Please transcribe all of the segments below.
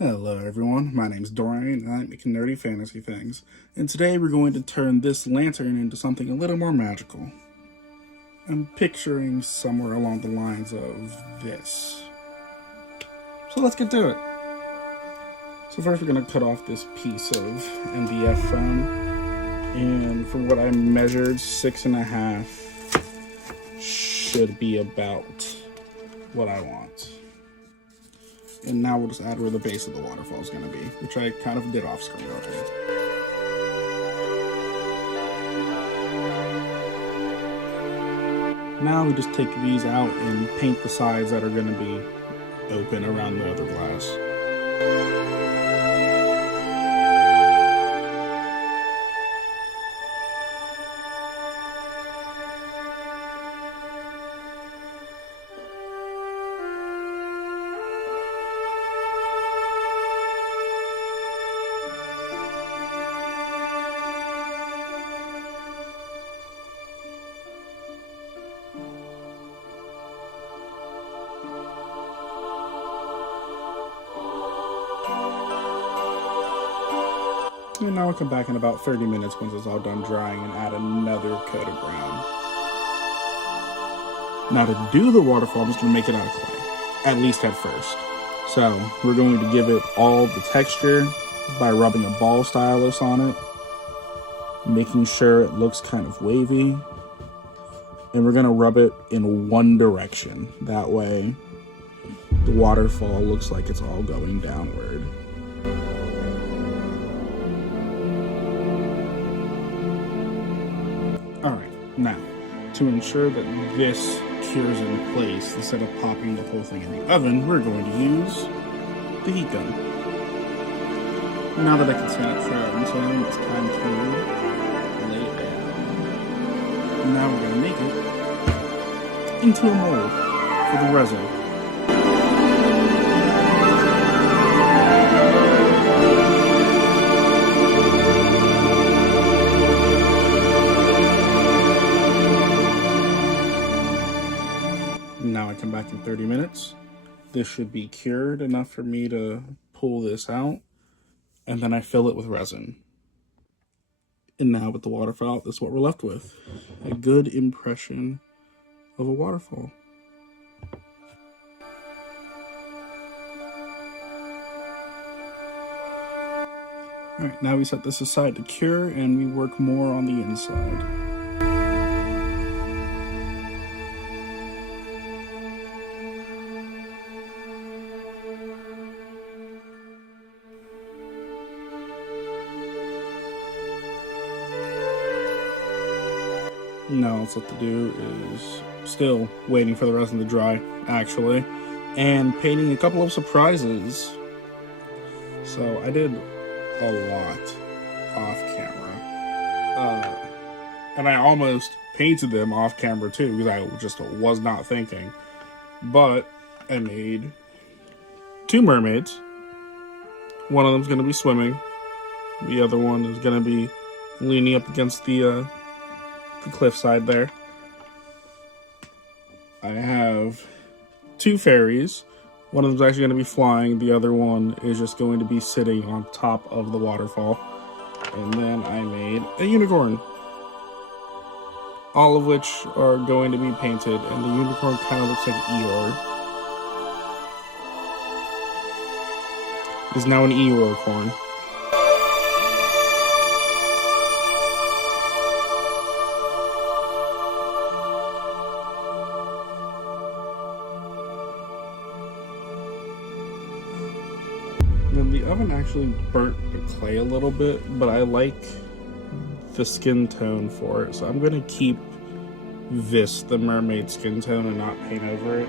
Hello everyone, my name's Dorian and I'm making nerdy fantasy things, and today we're going to turn this lantern into something a little more magical. I'm picturing somewhere along the lines of this. So let's get to it. So first we're going to cut off this piece of MDF foam, and for what I measured, 6.5 should be about what I want. And now we'll just add where the base of the waterfall is going to be, which I kind of did off screen already. Now we just take these out and paint the sides that are going to be open around the other glass. And now we'll come back in about 30 minutes once it's all done drying and add another coat of brown. Now to do the waterfall, I'm just going to make it out of clay, at least at first. So we're going to give it all the texture by rubbing a ball stylus on it, making sure it looks kind of wavy. And we're going to rub it in one direction. That way the waterfall looks like it's all going downward. Alright, now, to ensure that this cures in place, instead of popping the whole thing in the oven, we're going to use the heat gun. Now that I can stand it for tone, it's time to lay it down. And now we're going to make it into a mold for the resin. Now I come back in 30 minutes. This should be cured enough for me to pull this out, and then I fill it with resin. And now with the waterfall, this is what we're left with. A good impression of a waterfall. Alright, now we set this aside to cure, and we work more on the inside. Now all it's left to do is still waiting for the resin to dry, actually, and painting a couple of surprises. So I did a lot off camera, and I almost painted them off camera too, because I just was not thinking. But I made 2 mermaids. One of them's going to be swimming. The other one is going to be leaning up against the cliffside there. I have 2 fairies. One of them's actually going to be flying. The other one is just going to be sitting on top of the waterfall. And then I made a unicorn. All of which are going to be painted, and the unicorn kind of looks like Eeyore. It's now an Eeyore-corn. The oven actually burnt the clay a little bit, but I like the skin tone for it, so I'm going to keep this the mermaid skin tone and not paint over it.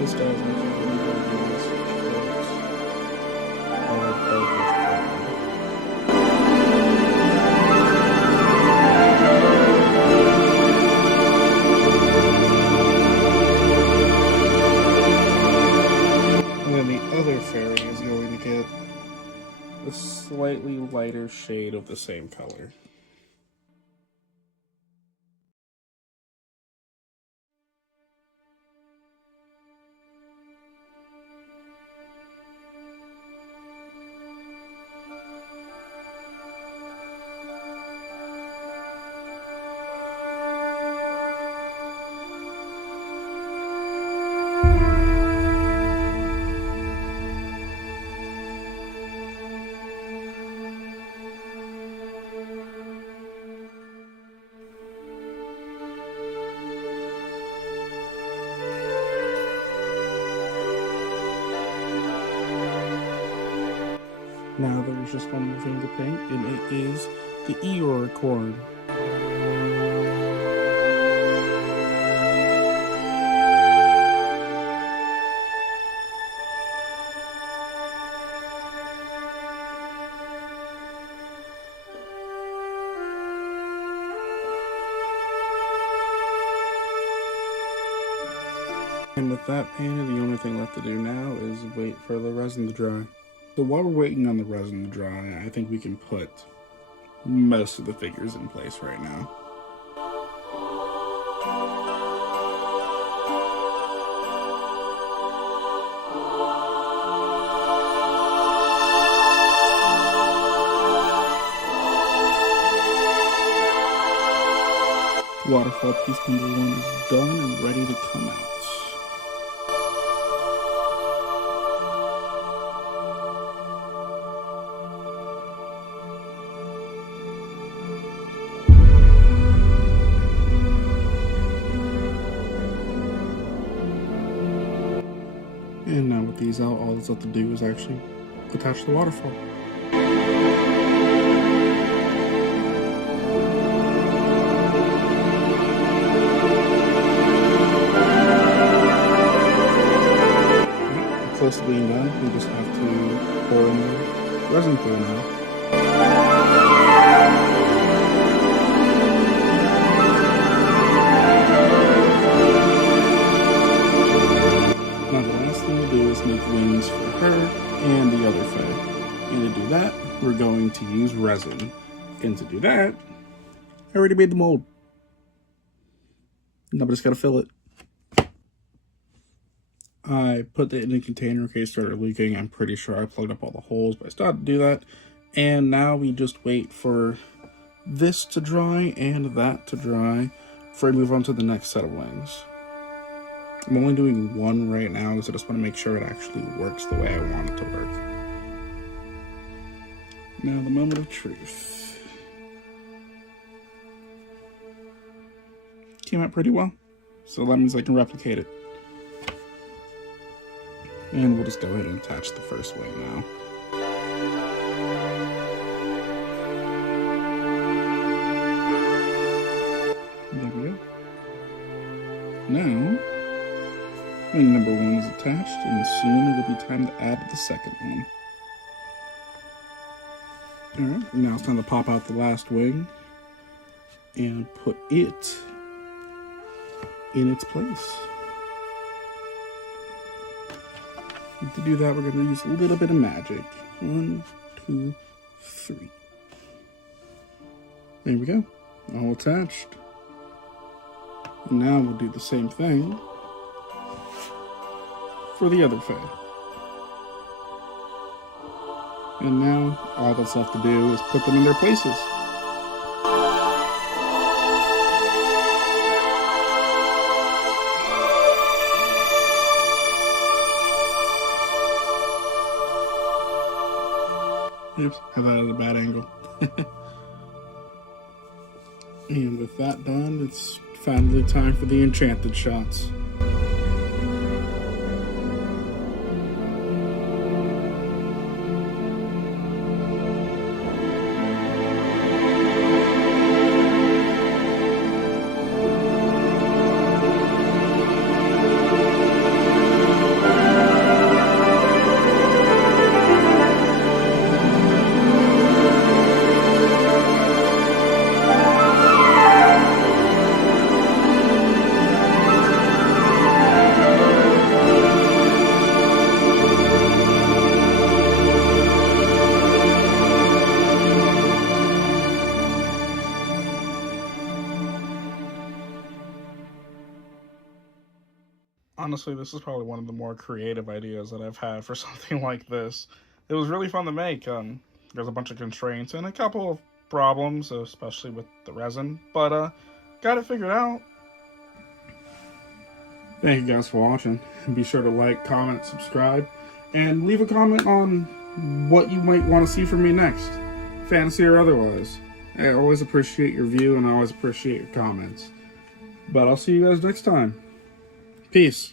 This guy's actually really good. Fairy is lighter shade of the same color. Now there's just one more thing to paint, and it is the Eeyore chord. And with that painted, the only thing left to do now is wait for the resin to dry. So while we're waiting on the resin to dry, I think we can put most of the figures in place right now. Waterfall piece number 1 is done and ready to come out. And now with these out, all that's left to do is actually attach the waterfall. Close to being done, we just have to pour in the resin pool now. Now the last thing we'll do is make wings for her and the other Fae. And to do that, we're going to use resin. And to do that, I already made the mold. Now I just gotta fill it. I put it in a container in case it started leaking. I'm pretty sure I plugged up all the holes, but I still had to do that. And now we just wait for this to dry and that to dry before I move on to the next set of wings. I'm only doing one right now because I just want to make sure it actually works the way I want it to work. Now the moment of truth. Came out pretty well, so that means I can replicate it. And we'll just go ahead and attach the first wing now. There we go. Now, wing number 1 is attached, and soon it'll be time to add the second one. Alright, now it's time to pop out the last wing and put it in its place. And to do that, we're going to use a little bit of magic. 1, 2, 3. There we go. All attached. And now we'll do the same thing for the other Fae. And now, all that's left to do is put them in their places. Oops, have that at a bad angle. And with that done, it's finally time for the enchanted shots. honestly, this is probably one of the more creative ideas that I've had for something like this. It was really fun to make. There's a bunch of constraints and a couple of problems, especially with the resin, but got it figured out. Thank you guys for watching. Be sure to like, comment, subscribe, and leave a comment on what you might want to see from me next, fantasy or otherwise. I always appreciate your view and I always appreciate your comments. But I'll see you guys next time. Peace.